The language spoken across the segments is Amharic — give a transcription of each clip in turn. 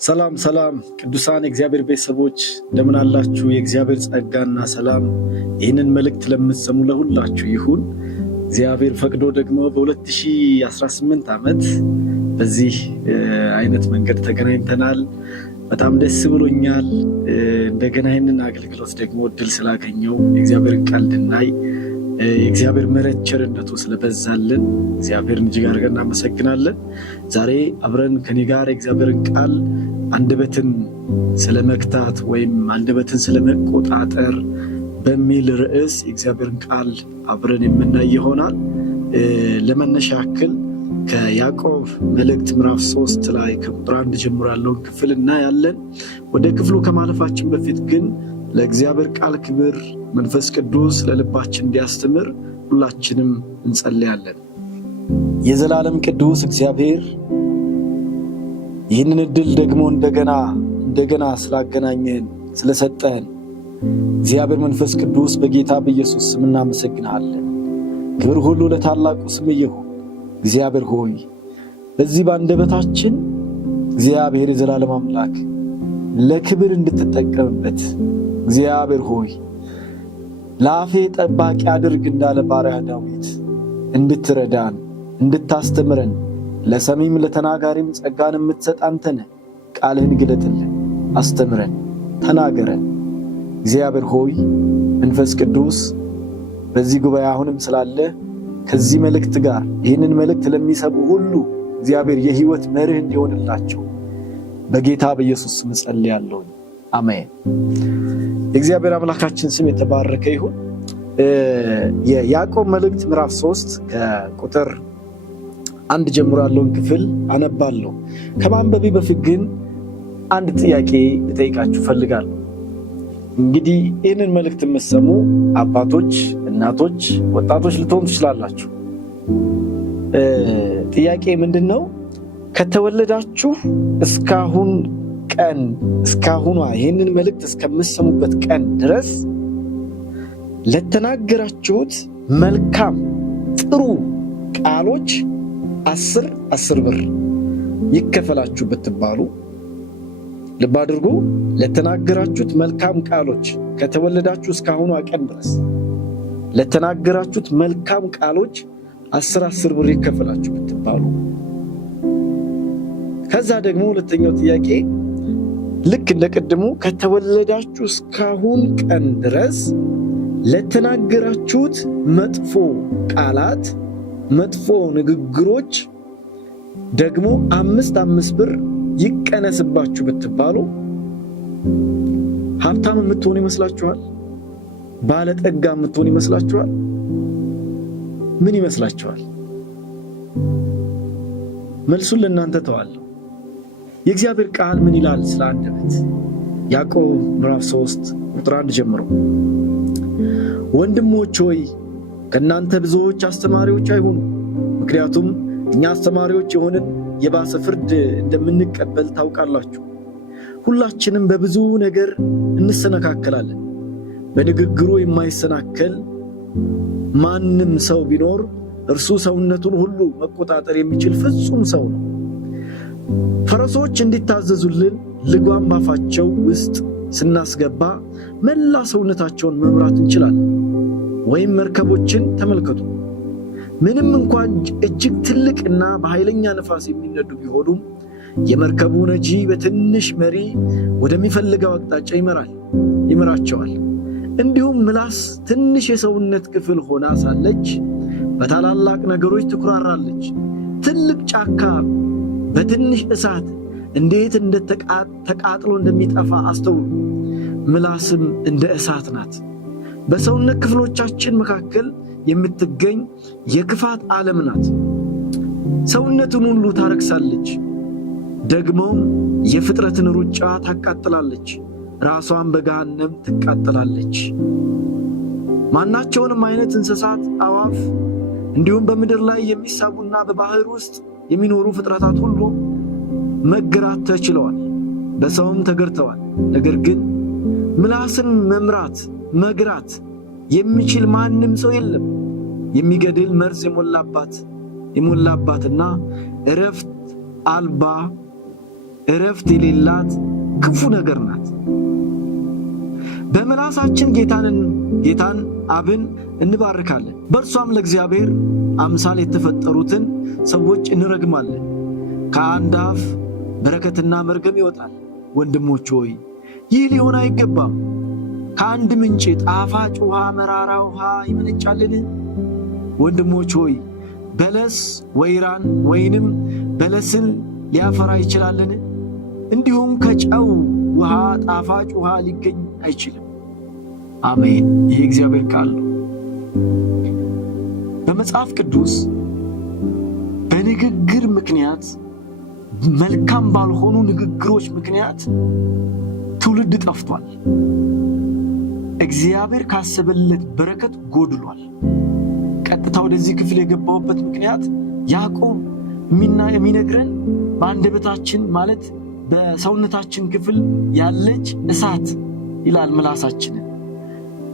ሰላም ቅዱሳን እግዚአብሔር ቤተሰቦች እንደምን አላችሁ? የእግዚአብሔር ጸጋና ሰላም ይህንን መልእክት ለምትሰሙ ለሁላችሁ ይሁን። እግዚአብሔር ፈቅዶ ደግሞ በ2018 ዓመት በዚህ አይነት መንገድ ተገናኝተናል። በጣም ደስ ብሎኛል። እንደገና ይህንን አገልግሎት ደግሞ እድል ስላገኘው የእግዚአብሔርን ቃል እንድናይ የእግዚአብሔር ምሕረት ቸርነቱ ስለበዛልን እግዚአብሔርን እጅግ አድርገን እናመሰግናለን። ዛሬ አብረን ከኔ ጋር የእግዚአብሔርን ቃል አንደበትን ስለመክታት ወይም አንደበትን ስለመቆጣጠር በሚል ርዕስ የእግዚአብሔርን ቃል አብረን የምናይ ይሆናል። ለመነሻ ያክል ከያዕቆብ መልእክት ምዕራፍ 3 ላይ ከቁጥር 1 ጀምሮ ያለውን ክፍል እናያለን። ወደ ክፍሉ ከማለፋችን በፊት ግን ለእግዚአብሔር ቃል ክብር መንፈስ ቅዱስ ለልባችን እንዲያስተምር ሁላችንም እንጸልያለን። የዘላለም ቅዱስ እግዚአብሔር ይህንን እድል ደግሞ እንደገና ስላገናኘን ስለሰጠን እግዚአብሔር መንፈስ ቅዱስ በጌታ በኢየሱስ ስም እናመሰግናለን። ክብር ሁሉ ለታላቁ ስም ይሁን። እግዚአብሔር ሆይ በዚህ ባንደበታችን እግዚአብሔር የዘላለም አምላክ ለክብር እንድትጠቀምበት እግዚአብሔር ሆይ ለአፌ ጠባቂ አድርግ እንዳለ ባሪያ ዳዊት እንድትረዳን እንድታስተምረን ለሰሚም ለተናጋሪም ጸጋን የምትሰጥ አንተ ነህ። ቃልህን ግለጥልን፣ አስተምረን፣ ተናገረን። እግዚአብሔር ሆይ መንፈስ ቅዱስ በዚህ ጉባኤ አሁንም ስላለ ከዚህ መልእክት ጋር ይህንን መልእክት ለሚሰሙ ሁሉ እግዚአብሔር የህይወት መርህ እንዲሆንላቸው በጌታ በኢየሱስ ስም ጸልያለሁ። አሜን። የእግዚአብሔር አምላካችን ስም የተባረከ ይሁን። የያዕቆብ መልእክት ምዕራፍ 3 ከቁጥር 1 ጀምሮ ያለውን ክፍል አነባለሁ። ከማንበቤ በፊት ግን አንድ ጥያቄ ልጠይቃችሁ ፈልጋለሁ። እንግዲህ ይህንን መልእክት የምትሰሙ አባቶች፣ እናቶች፣ ወጣቶች ልትሆኑ ትችላላችሁ። ጥያቄ ምንድነው? ከተወለዳችሁ እስካሁኗ ይህንን መልእክት እስከምትሰሙበት ቀን ድረስ ለተናገራችሁት መልካም ጥሩ ቃሎች 10 ብር ይከፈላችሁ ብትባሉ፣ ልብ አድርጉ። ለተናገራችሁት መልካም ቃሎች ከተወለዳችሁ እስካሁኗ ቀን ድረስ ለተናገራችሁት መልካም ቃሎች 10 ብር ይከፈላችሁ ብትባሉ። ከዛ ደግሞ ሁለተኛው ጥያቄ ልክ እንደቀድሞ ከተወለዳችሁ እስካሁን ቀን ድረስ ለተናገራችሁት መጥፎ ቃላት መጥፎ ንግግሮች ደግሞ 5 ብር ይቀነስባችሁ ብትባሉ ሀብታም የምትሆኑ ይመስላችኋል? ባለጠጋ የምትሆኑ ይመስላችኋል? ምን ይመስላችኋል? መልሱን ለእናንተ ተዋለሁ። የእግዚአብሔር ቃል ምን ይላል ስለ አንደበት? ያዕቆብ ምዕራፍ 3 ቁጥር 1 ጀምሮ ወንድሞች ሆይ ከእናንተ ብዙዎች አስተማሪዎች አይሁኑ፣ ምክንያቱም እኛ አስተማሪዎች የሆንን የባሰ ፍርድ እንደምንቀበል ታውቃላችሁ። ሁላችንም በብዙ ነገር እንሰነካከላለን። በንግግሩ የማይሰናከል ማንም ሰው ቢኖር እርሱ ሰውነቱን ሁሉ መቆጣጠር የሚችል ፍጹም ሰው ነው። ፈረሶች እንዲታዘዙልን ልጓም ባፋቸው ውስጥ ስናስገባ መላ ሰውነታቸውን መምራት እንችላለን። ወይም መርከቦችን ተመልከቱ። ምንም እንኳን እጅግ ትልቅና በኃይለኛ ነፋስ የሚነዱ ቢሆኑም የመርከቡ ነጂ በትንሽ መሪ ወደሚፈልገው አቅጣጫ ይመራቸዋል። እንዲሁም ምላስ ትንሽ የሰውነት ክፍል ሆና ሳለች በታላላቅ ነገሮች ትኩራራለች። ትልቅ ጫካ በትንሽ እሳት እንዴት ተቃጥሎ እንደሚጠፋ አስተውሉ። ምላስም እንደ እሳት ናት። በሰውነት ክፍሎቻችን መካከል የምትገኝ የክፋት ዓለም ናት። ሰውነትን ሁሉ ታረክሳለች፣ ደግሞም የፍጥረትን ሩጫ ታቃጥላለች፣ ራሷን በገሃነም ትቃጠላለች። ማናቸውንም አይነት እንስሳት፣ አዋፍ፣ እንዲሁም በምድር ላይ የሚሳቡና በባህር ውስጥ የሚኖሩ ፍጥረታት ሁሉ መገራት ተችለዋል፣ በሰውም ተገርተዋል። ነገር ግን ምላስን መግራት የሚችል ማንም ሰው የለም። የሚገድል መርዝ የሞላባትና እረፍት አልባ እረፍት የሌላት ክፉ ነገር ናት። በምላሳችን ጌታን አብን እንባርካለን፣ በእርሷም ለእግዚአብሔር አምሳል የተፈጠሩትን ሰዎች እንረግማለን። ከአንድ አፍ በረከትና መርገም ይወጣል። ወንድሞች ሆይ ይህ ሊሆን አይገባም። ከአንድ ምንጭ ጣፋጭ ውሃ መራራ ውሃ ይመነጫልን? ወንድሞች ሆይ በለስ ወይራን ወይንም በለስን ሊያፈራ ይችላልን? እንዲሁም ከጨው ውሃ ጣፋጭ ውሃ ሊገኝ አይችልም። አሜን። ይህ እግዚአብሔር ቃል ነው። በመጽሐፍ ቅዱስ በንግግር ምክንያት መልካም ባልሆኑ ንግግሮች ምክንያት ትውልድ ጠፍቷል። እግዚአብሔር ካሰበለት በረከት ጎድሏል። ቀጥታ ወደዚህ ክፍል የገባውበት ምክንያት ያዕቆብ የሚነግረን በአንደበታችን ማለት በሰውነታችን ክፍል ያለች እሳት ይላል ምላሳችንን።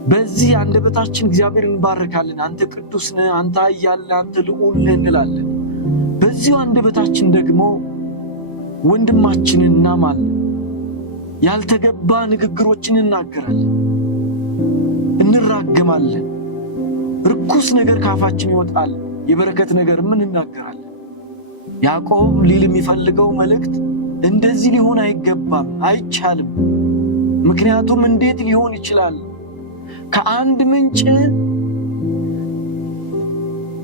በዚህ አንደበታችን እግዚአብሔር እንባርካለን። አንተ ቅዱስ ነህ፣ አንተ ኃያል ነህ፣ አንተ ልዑል ነህ እንላለን። በዚሁ አንደበታችን ደግሞ ወንድማችንን እናማለን፣ ያልተገባ ንግግሮችን እናገራለን፣ እንራገማለን። ርኩስ ነገር ካፋችን ይወጣል፣ የበረከት ነገር ምን እናገራለን። ያዕቆብ ሊል የሚፈልገው መልእክት እንደዚህ ሊሆን አይገባም፣ አይቻልም። ምክንያቱም እንዴት ሊሆን ይችላል? ከአንድ ምንጭ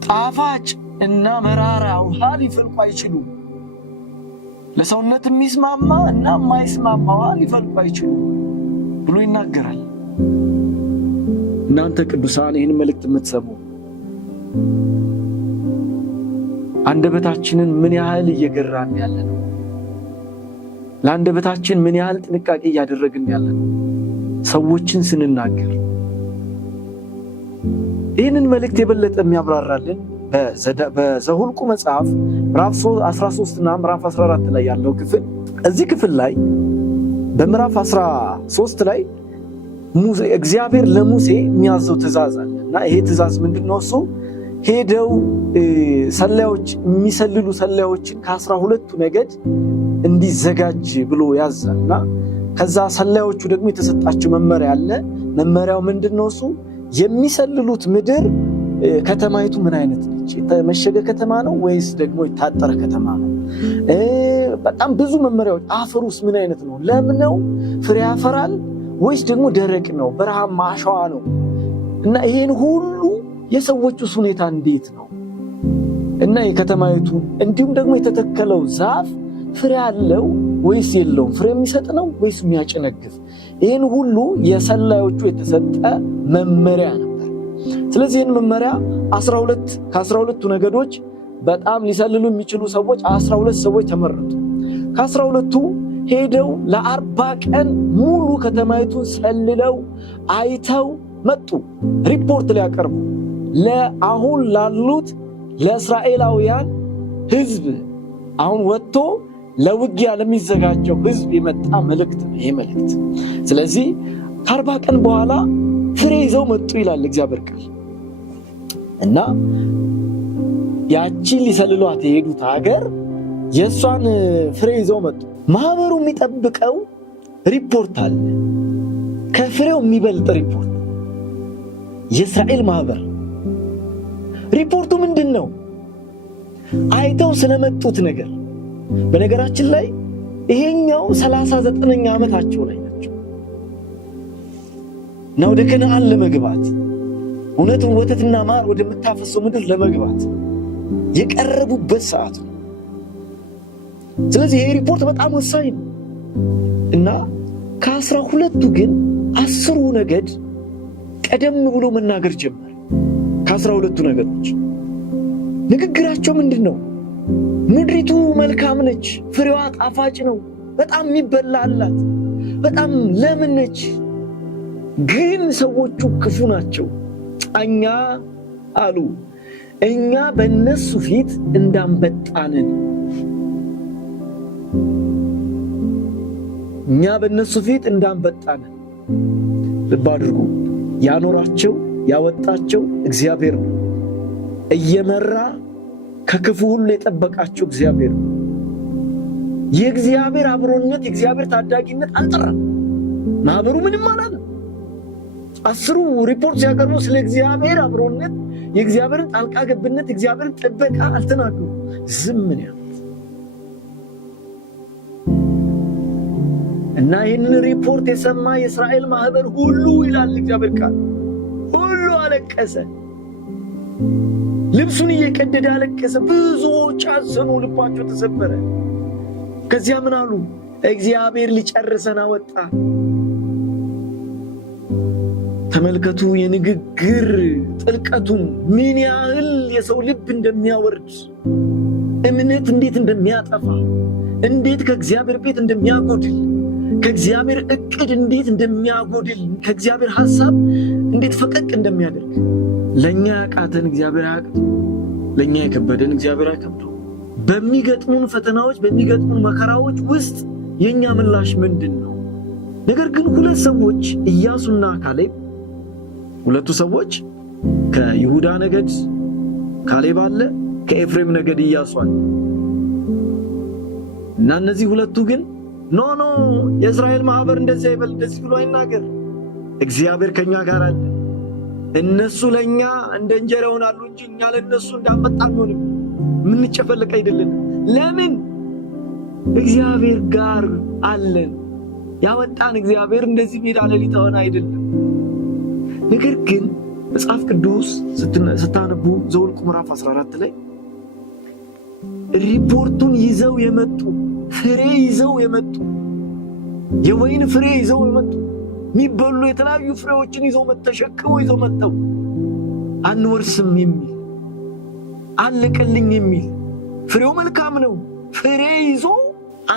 ጣፋጭ እና መራራ ውሃ ሊፈልቁ አይችሉም። ለሰውነት የሚስማማ እና የማይስማማ ውሃ ሊፈልቁ አይችሉም ብሎ ይናገራል። እናንተ ቅዱሳን ይህን መልእክት የምትሰሙ አንደበታችንን ምን ያህል እየገራን ያለ ነው? ለአንደበታችን ምን ያህል ጥንቃቄ እያደረግን ያለ ነው? ሰዎችን ስንናገር ይህንን መልእክት የበለጠ የሚያብራራልን በዘኍልቍ መጽሐፍ ምዕራፍ 13 እና ምዕራፍ 14 ላይ ያለው ክፍል። እዚህ ክፍል ላይ በምዕራፍ 13 ላይ እግዚአብሔር ለሙሴ የሚያዘው ትእዛዝ አለ እና ይሄ ትእዛዝ ምንድነው? እሱ ሄደው ሰላዮች የሚሰልሉ ሰላዮችን ከ12ቱ ነገድ እንዲዘጋጅ ብሎ ያዛልና ከዛ ሰላዮቹ ደግሞ የተሰጣቸው መመሪያ አለ። መመሪያው ምንድነው? እሱ የሚሰልሉት ምድር ከተማይቱ ምን አይነት ነች? የተመሸገ ከተማ ነው ወይስ ደግሞ የታጠረ ከተማ ነው? በጣም ብዙ መመሪያዎች። አፈሩስ ምን አይነት ነው? ለም ነው? ፍሬ ያፈራል ወይስ ደግሞ ደረቅ ነው? በረሃማ አሸዋ ነው? እና ይሄን ሁሉ የሰዎቹስ ሁኔታ እንዴት ነው? እና የከተማይቱ እንዲሁም ደግሞ የተተከለው ዛፍ ፍሬ አለው ወይስ የለውም? ፍሬ የሚሰጥ ነው ወይስ የሚያጨነግፍ? ይህን ሁሉ የሰላዮቹ የተሰጠ መመሪያ ነበር። ስለዚህ ይህን መመሪያ ከ12ቱ ነገዶች በጣም ሊሰልሉ የሚችሉ ሰዎች 12 ሰዎች ተመረጡ። ከ12ቱ ሄደው ለ40 ቀን ሙሉ ከተማይቱን ሰልለው አይተው መጡ። ሪፖርት ሊያቀርቡ ለአሁን ላሉት ለእስራኤላውያን ሕዝብ አሁን ወጥቶ ለውጊያ ለሚዘጋጀው ሕዝብ የመጣ መልእክት ነው ይሄ መልእክት። ስለዚህ ከ40 ቀን በኋላ ፍሬ ይዘው መጡ ይላል እግዚአብሔር ቃል። እና ያቺን ሊሰልሏት የሄዱት ሀገር የእሷን ፍሬ ይዘው መጡ። ማህበሩ የሚጠብቀው ሪፖርት አለ፣ ከፍሬው የሚበልጥ ሪፖርት። የእስራኤል ማህበር ሪፖርቱ ምንድን ነው? አይተው ስለመጡት ነገር። በነገራችን ላይ ይሄኛው 39ኛ ዓመታቸው ላይ ናቸው እና ወደ ከነዓን ለመግባት እውነትም ወተትና ማር ወደምታፈሰው ምድር ለመግባት የቀረቡበት ሰዓት ነው። ስለዚህ ይሄ ሪፖርት በጣም ወሳኝ ነው እና ከ12ቱ ግን 10ሩ ነገድ ቀደም ብሎ መናገር ጀመረ። ከ12ቱ ነገዶች ንግግራቸው ምንድን ነው? ምድሪቱ መልካም ነች፣ ፍሬዋ ጣፋጭ ነው፣ በጣም የሚበላ አላት፣ በጣም ለም ነች። ግን ሰዎቹ ክፉ ናቸው። እኛ አሉ እኛ በእነሱ ፊት እንዳንበጣንን። እኛ በእነሱ ፊት እንዳንበጣንን። ልብ አድርጉ። ያኖራቸው ያወጣቸው እግዚአብሔር ነው። እየመራ ከክፉ ሁሉ የጠበቃቸው እግዚአብሔር ነው። የእግዚአብሔር አብሮነት የእግዚአብሔር ታዳጊነት አልጠራም። ማህበሩ ምንም አላለም። 10ሩ ሪፖርት ሲያቀርቡ ስለ እግዚአብሔር አብሮነት የእግዚአብሔርን ጣልቃ ገብነት የእግዚአብሔርን ጥበቃ አልተናገሩ። ዝም ነው ያሉት። እና ይህንን ሪፖርት የሰማ የእስራኤል ማህበር ሁሉ ይላል እግዚአብሔር ቃል ሁሉ አለቀሰ። ልብሱን እየቀደደ አለቀሰ። ብዙዎች አዘኑ፣ ልባቸው ተሰበረ። ከዚያ ምን አሉ? እግዚአብሔር ሊጨርሰን አወጣ። ተመልከቱ የንግግር ጥልቀቱን፣ ምን ያህል የሰው ልብ እንደሚያወርድ፣ እምነት እንዴት እንደሚያጠፋ፣ እንዴት ከእግዚአብሔር ቤት እንደሚያጎድል፣ ከእግዚአብሔር እቅድ እንዴት እንደሚያጎድል፣ ከእግዚአብሔር ሐሳብ እንዴት ፈቀቅ እንደሚያደርግ። ለኛ ያቃተን እግዚአብሔር አያቅተው፣ ለኛ የከበደን እግዚአብሔር አይከብደው። በሚገጥሙን ፈተናዎች በሚገጥሙን መከራዎች ውስጥ የኛ ምላሽ ምንድነው? ነገር ግን ሁለት ሰዎች ኢያሱና ካሌብ፣ ሁለቱ ሰዎች ከይሁዳ ነገድ ካሌብ አለ፣ ከኤፍሬም ነገድ ኢያሱ አለ። እና እነዚህ ሁለቱ ግን ኖ የእስራኤል ማህበር እንደዚህ ይበል እንደዚህ ብሎ አይናገር፣ እግዚአብሔር ከኛ ጋር አለ። እነሱ ለኛ እንደ እንጀራ ይሆናሉ እንጂ እኛ ለነሱ እንዳንበጣ አንሆንም። ምንጨፈልቅ አይደለም። ለምን? እግዚአብሔር ጋር አለን። ያወጣን እግዚአብሔር እንደዚህ ሜዳ ሌሊት ሆነ አይደለም። ነገር ግን መጽሐፍ ቅዱስ ስታነቡ ዘኍልቍ ምዕራፍ 14 ላይ ሪፖርቱን ይዘው የመጡ ፍሬ ይዘው የመጡ የወይን ፍሬ ይዘው የመጡ የሚበሉ የተለያዩ ፍሬዎችን ይዘው ተሸክመው ይዘው መጥተው አንወርስም የሚል አለቀልኝ የሚል ፍሬው መልካም ነው ፍሬ ይዞ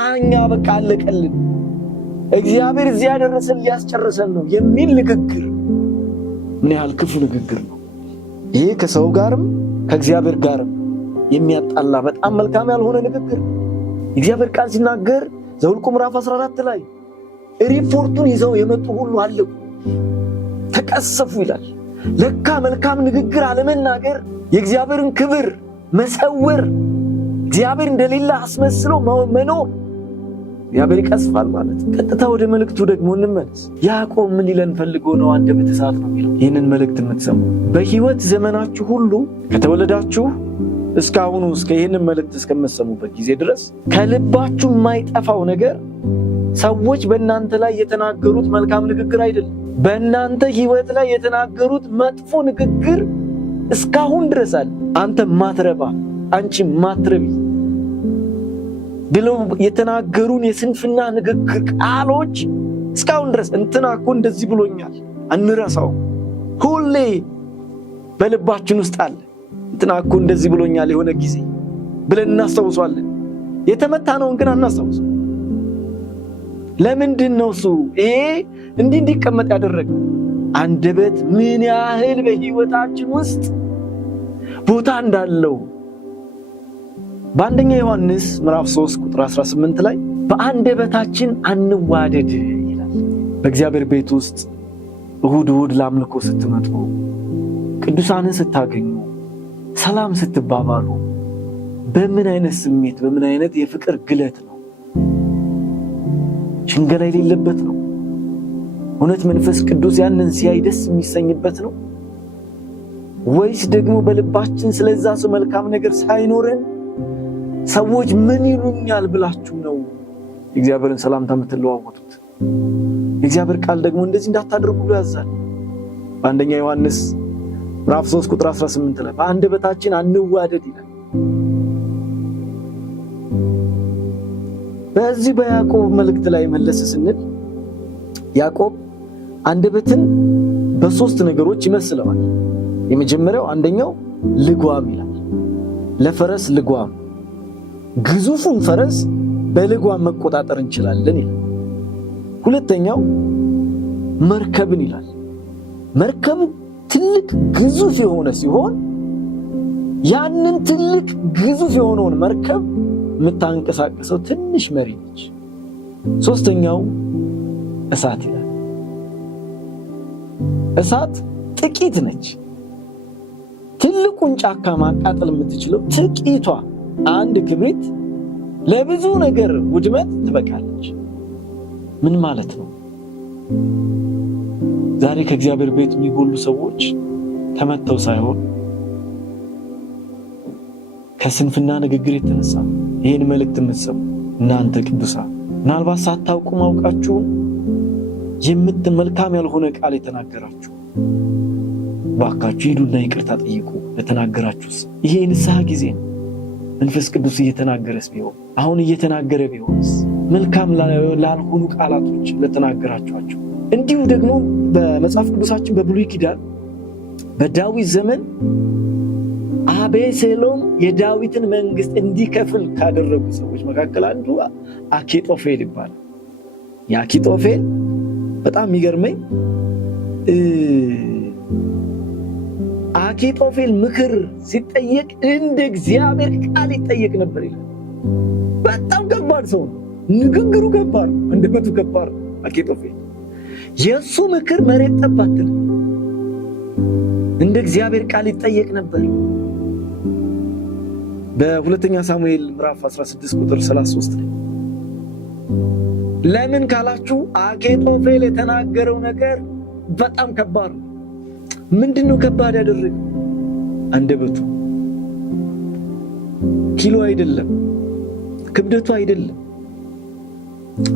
አኛ በቃ አለቀልን እግዚአብሔር እዚያ ያደረሰን ሊያስጨርሰን ነው የሚል ንግግር ምን ያህል ክፉ ንግግር ነው ይሄ! ከሰው ጋርም ከእግዚአብሔር ጋርም የሚያጣላ በጣም መልካም ያልሆነ ንግግር። እግዚአብሔር ቃል ሲናገር ዘኍልቍ ምዕራፍ 14 ላይ ሪፖርቱን ይዘው የመጡ ሁሉ አለቁ፣ ተቀሰፉ ይላል። ለካ መልካም ንግግር አለመናገር የእግዚአብሔርን ክብር መሰወር፣ እግዚአብሔር እንደሌለ አስመስሎ መኖር እግዚአብሔር ይቀስፋል ማለት። ቀጥታ ወደ መልእክቱ ደግሞ እንመለስ። ያዕቆብ ምን ሊለን ፈልጎ ነው? አንደበተ እሳት ነው የሚለው። ይህንን መልእክት የምትሰሙ በሕይወት ዘመናችሁ ሁሉ ከተወለዳችሁ እስካሁኑ እስከ ይህንን መልእክት እስከምትሰሙበት ጊዜ ድረስ ከልባችሁ የማይጠፋው ነገር ሰዎች በእናንተ ላይ የተናገሩት መልካም ንግግር አይደለም። በእናንተ ሕይወት ላይ የተናገሩት መጥፎ ንግግር እስካሁን ድረስ አለ። አንተ ማትረባ፣ አንቺ ማትረቢ ብለው የተናገሩን የስንፍና ንግግር ቃሎች እስካሁን ድረስ እንትና እኮ እንደዚህ ብሎኛል አንረሳው። ሁሌ በልባችን ውስጥ አለ። እንትና እኮ እንደዚህ ብሎኛል የሆነ ጊዜ ብለን እናስታውሳለን። የተመታነውን ግን አናስታውስም። ለምንድን ነው እሱ ይሄ እንዲቀመጥ ያደረገው? አንደበት ምን ያህል በሕይወታችን ውስጥ ቦታ እንዳለው በአንደኛ ዮሐንስ ምዕራፍ 3 ቁጥር 18 ላይ በአንደበታችን አንዋደድ ይላል። በእግዚአብሔር ቤት ውስጥ እሁድ ለአምልኮ ስትመጡ፣ ቅዱሳንን ስታገኙ፣ ሰላም ስትባባሉ በምን አይነት ስሜት በምን አይነት የፍቅር ግለት ነው? ሽንገላ የሌለበት ነው? እውነት መንፈስ ቅዱስ ያንን ሲያይ ደስ የሚሰኝበት ነው? ወይስ ደግሞ በልባችን ስለዛ ሰው መልካም ነገር ሳይኖረን ሰዎች ምን ይሉኛል ብላችሁ ነው እግዚአብሔርን ሰላምታ የምትለዋወጡት? እግዚአብሔር ቃል ደግሞ እንደዚህ እንዳታደርጉ ብሎ ያዛል። በአንደኛ ዮሐንስ ምዕራፍ 3 ቁጥር 18 ላይ በአንደበታችን አንዋደድ ይላል። በዚህ በያዕቆብ መልእክት ላይ መለስ ስንል ያዕቆብ አንደበትን በሶስት ነገሮች ይመስለዋል። የመጀመሪያው አንደኛው ልጓም ይላል። ለፈረስ ልጓም፣ ግዙፉን ፈረስ በልጓም መቆጣጠር እንችላለን ይላል። ሁለተኛው መርከብን ይላል። መርከብ ትልቅ ግዙፍ የሆነ ሲሆን ያንን ትልቅ ግዙፍ የሆነውን መርከብ የምታንቀሳቀሰው ትንሽ መሪ ነች። ሶስተኛው እሳት ይላል። እሳት ጥቂት ነች። ትልቁን ጫካ ማቃጠል የምትችለው ጥቂቷ አንድ ክብሪት ለብዙ ነገር ውድመት ትበቃለች። ምን ማለት ነው? ዛሬ ከእግዚአብሔር ቤት የሚጎሉ ሰዎች ተመተው ሳይሆን ከስንፍና ንግግር የተነሳ ይህን መልእክት የምትሰሙ እናንተ ቅዱሳን ምናልባት ሳታውቁ ማውቃችሁ መልካም ያልሆነ ቃል የተናገራችሁ ባካችሁ ሂዱና ይቅርታ ጠይቁ። ለተናገራችሁስ ይሄ ንስሐ ጊዜ ነው። መንፈስ ቅዱስ እየተናገረስ ቢሆን አሁን እየተናገረ ቢሆንስ መልካም ላልሆኑ ቃላቶች ለተናገራችኋቸው። እንዲሁ ደግሞ በመጽሐፍ ቅዱሳችን በብሉይ ኪዳን በዳዊት ዘመን አቤሴሎም የዳዊትን መንግስት እንዲከፍል ካደረጉ ሰዎች መካከል አንዱ አኪጦፌል ይባላል። የአኪጦፌል በጣም የሚገርመኝ አኪጦፌል ምክር ሲጠየቅ እንደ እግዚአብሔር ቃል ይጠየቅ ነበር ይላል። በጣም ከባድ ሰው ነው። ንግግሩ ከባድ ነው። አንደበቱ ከባድ ነው። አኪጦፌል የሱ ምክር መሬት ጠብ አትልም። እንደ እግዚአብሔር ቃል ይጠየቅ ነበር። በሁለተኛ ሳሙኤል ምዕራፍ 16 ቁጥር 33 ላይ ለምን ካላችሁ አኪጦፌል የተናገረው ነገር በጣም ከባድ ነው። ምንድነው ከባድ ያደረገው? አንደበቱ። ኪሎ አይደለም፣ ክብደቱ አይደለም፣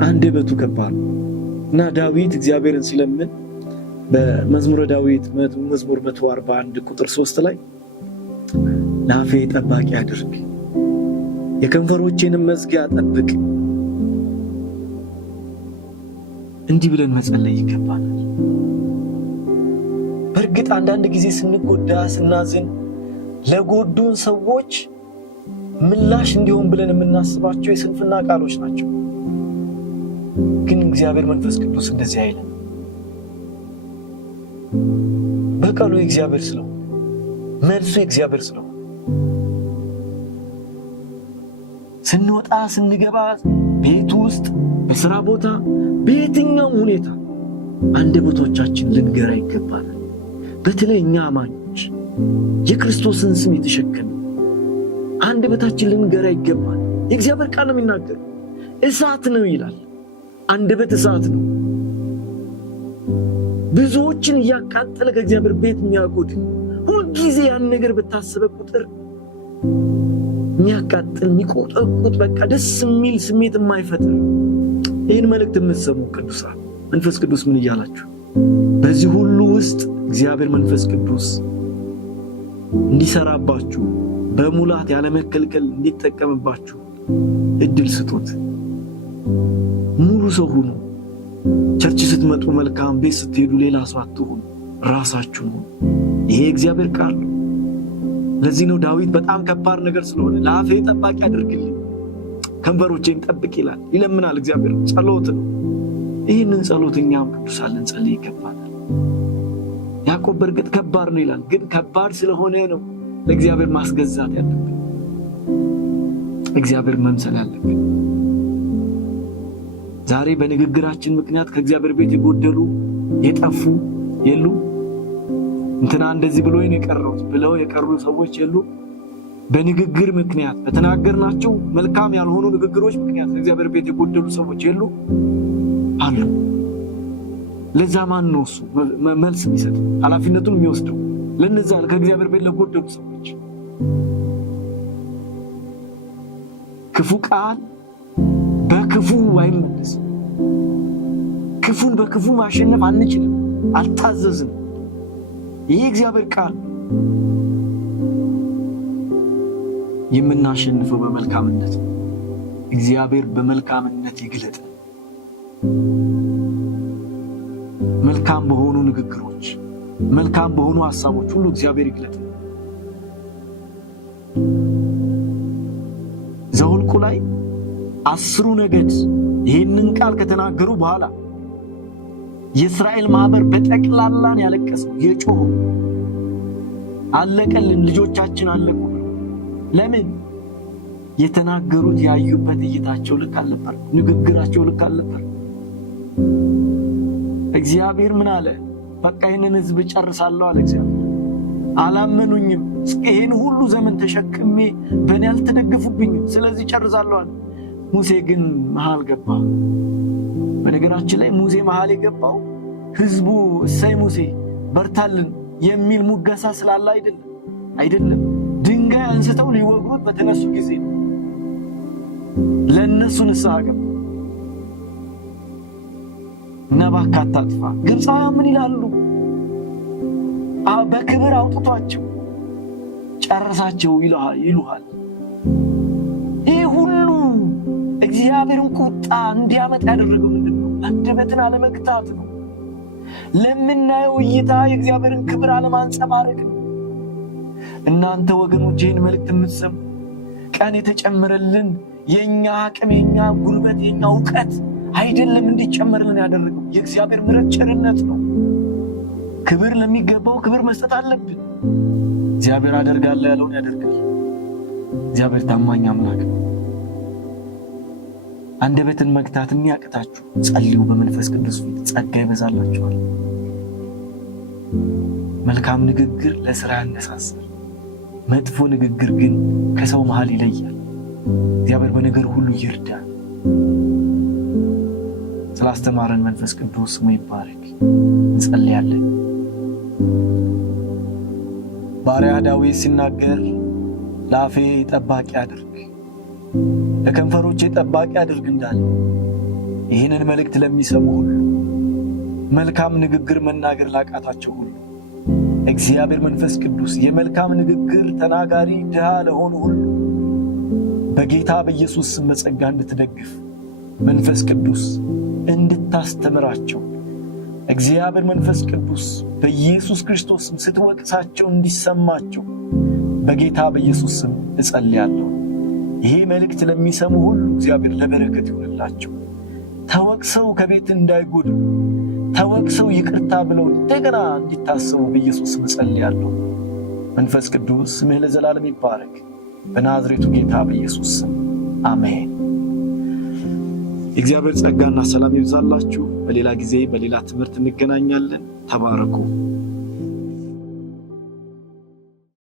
አንደበቱ ከባድ ነው። እና ዳዊት እግዚአብሔርን ሲለምን በመዝሙረ ዳዊት መዝሙር 141 ቁጥር 3 ላይ ለአፌ ጠባቂ አድርግ፣ የከንፈሮቼንም መዝጊያ ጠብቅ። እንዲህ ብለን መጸለይ ይገባናል። በእርግጥ አንዳንድ ጊዜ ስንጎዳ ስናዝን ለጎዱን ሰዎች ምላሽ እንዲሆን ብለን የምናስባቸው የስንፍና ቃሎች ናቸው። ግን እግዚአብሔር መንፈስ ቅዱስ እንደዚህ አይልም። በቃሉ የእግዚአብሔር ስለሆነ መልሱ የእግዚአብሔር ስለሆነ ስንወጣ ስንገባ ቤት ውስጥ በስራ ቦታ በየትኛውም ሁኔታ አንደበቶቻችን ልንገራ ይገባናል። በተለይ እኛ አማኞች የክርስቶስን ስም የተሸከምን አንደበታችን ልንገራ ይገባል። የእግዚአብሔር ቃል ነው የሚናገር። እሳት ነው ይላል። አንደበት እሳት ነው። ብዙዎችን እያቃጠለ ከእግዚአብሔር ቤት የሚያጎድል ሁልጊዜ ያን ነገር በታሰበ ቁጥር የሚያቃጥል የሚቆጠቁጥ በቃ ደስ የሚል ስሜት የማይፈጥር። ይህን መልእክት የምትሰሙ ቅዱሳን መንፈስ ቅዱስ ምን እያላችሁ በዚህ ሁሉ ውስጥ እግዚአብሔር መንፈስ ቅዱስ እንዲሰራባችሁ በሙላት ያለመከልከል እንዲጠቀምባችሁ እድል ስጡት። ሙሉ ሰው ሁኑ። ቸርች ስትመጡ መልካም፣ ቤት ስትሄዱ ሌላ ሰው አትሁኑ፣ ራሳችሁን ሁኑ። ይሄ እግዚአብሔር ቃል ነው። ለዚህ ነው ዳዊት በጣም ከባድ ነገር ስለሆነ ለአፌ ጠባቂ አድርግልኝ፣ ከንፈሮቼን ጠብቅ ይላል። ይለምናል እግዚአብሔር። ጸሎት ነው። ይህንን ጸሎት እኛም ቅዱሳን ልንጸልይ ይገባናል። ያዕቆብ በእርግጥ ከባድ ነው ይላል፣ ግን ከባድ ስለሆነ ነው ለእግዚአብሔር ማስገዛት ያለብን፣ እግዚአብሔር መምሰል ያለብን። ዛሬ በንግግራችን ምክንያት ከእግዚአብሔር ቤት የጎደሉ የጠፉ የሉ? እንትና እንደዚህ ብሎ የቀረው ብለው የቀሩ ሰዎች የሉ? በንግግር ምክንያት በተናገርናቸው መልካም ያልሆኑ ንግግሮች ምክንያት ከእግዚአብሔር ቤት የጎደሉ ሰዎች የሉ? አሉ። ለዛ ማን ነው እሱ መልስ የሚሰጥ ኃላፊነቱን የሚወስደው? ለነዛ ከእግዚአብሔር ቤት ለጎደሉ ሰዎች። ክፉ ቃል በክፉ አይመለስም። ክፉን በክፉ ማሸነፍ አንችልም፣ አልታዘዝም። ይህ እግዚአብሔር ቃል የምናሸንፈው በመልካምነት ነው። እግዚአብሔር በመልካምነት ይግለጥ። መልካም በሆኑ ንግግሮች፣ መልካም በሆኑ ሐሳቦች ሁሉ እግዚአብሔር ይግለጥ። ዘኍልቍ ላይ 10 ነገድ ይህንን ቃል ከተናገሩ በኋላ የእስራኤል ማህበር በጠቅላላን ያለቀሰው የጮኸው አለቀልን፣ ልጆቻችን አለቁ። ለምን? የተናገሩት ያዩበት እይታቸው ልክ አልነበር፣ ንግግራቸው ልክ አልነበር። እግዚአብሔር ምን አለ? በቃ ይህንን ሕዝብ ጨርሳለሁ አለ እግዚአብሔር። አላመኑኝም። ይህን ሁሉ ዘመን ተሸክሜ በእኔ አልተደገፉብኝም፣ ስለዚህ ጨርሳለሁ አለ። ሙሴ ግን መሃል ገባ። በነገራችን ላይ ሙሴ መሃል የገባው ህዝቡ እሰይ ሙሴ በርታልን የሚል ሙገሳ ስላለ አይደለም። ድንጋይ አንስተው ሊወግሩት በተነሱ ጊዜ ለነሱ ንስሐ ገባ። እና እባክህ አታጥፋ፣ ግብፃውያን ምን ይላሉ? በክብር አውጥቷቸው ጨረሳቸው ይሉሃል። ይህ ሁሉ እግዚአብሔርን ቁጣ እንዲያመጣ ያደረገው ምንድን ነው? አንደበትን አለመግታት ነው። ለምናየው እይታ የእግዚአብሔርን ክብር አለማንጸባረቅ ነው። እናንተ ወገኖች ይህን መልእክት የምትሰሙ ቀን የተጨመረልን የኛ አቅም፣ የኛ ጉልበት፣ የኛ እውቀት አይደለም እንዲጨመርልን ያደረገው የእግዚአብሔር ምሕረት ቸርነት ነው። ክብር ለሚገባው ክብር መስጠት አለብን። እግዚአብሔር አደርጋለሁ ያለውን ያደርጋል። እግዚአብሔር ታማኝ አምላክ ነው። አንደበትን መግታት የሚያቅታችሁ ጸልዩ፣ በመንፈስ ቅዱስ ፊት ጸጋ ይበዛላችኋል። መልካም ንግግር ለሥራ ያነሳሳል፣ መጥፎ ንግግር ግን ከሰው መሃል ይለያል። እግዚአብሔር በነገር ሁሉ ይርዳል። ስላስተማረን መንፈስ ቅዱስ ስሙ ይባረክ። እንጸልያለን። ባሪያ ዳዊት ሲናገር ለአፌ ጠባቂ አድርግ፣ ለከንፈሮቼ ጠባቂ አድርግ እንዳለ ይህንን መልእክት ለሚሰሙ ሁሉ መልካም ንግግር መናገር ላቃታቸው ሁሉ እግዚአብሔር መንፈስ ቅዱስ የመልካም ንግግር ተናጋሪ ድሃ ለሆኑ ሁሉ በጌታ በኢየሱስ ስም በጸጋ እንድትደግፍ መንፈስ ቅዱስ እንድታስተምራቸው እግዚአብሔር መንፈስ ቅዱስ በኢየሱስ ክርስቶስ ስም ስትወቅሳቸው እንዲሰማቸው በጌታ በኢየሱስ ስም እጸልያለሁ። ይሄ መልእክት ለሚሰሙ ሁሉ እግዚአብሔር ለበረከት ይሁንላቸው። ተወቅሰው ከቤት እንዳይጎዱ፣ ተወቅሰው ይቅርታ ብለው እንደገና እንዲታሰቡ በኢየሱስ ስም እጸልያለሁ። መንፈስ ቅዱስ ስምህ ለዘላለም ይባረክ። በናዝሬቱ ጌታ በኢየሱስ ስም አሜን። የእግዚአብሔር ጸጋና ሰላም ይብዛላችሁ። በሌላ ጊዜ በሌላ ትምህርት እንገናኛለን። ተባረኩ።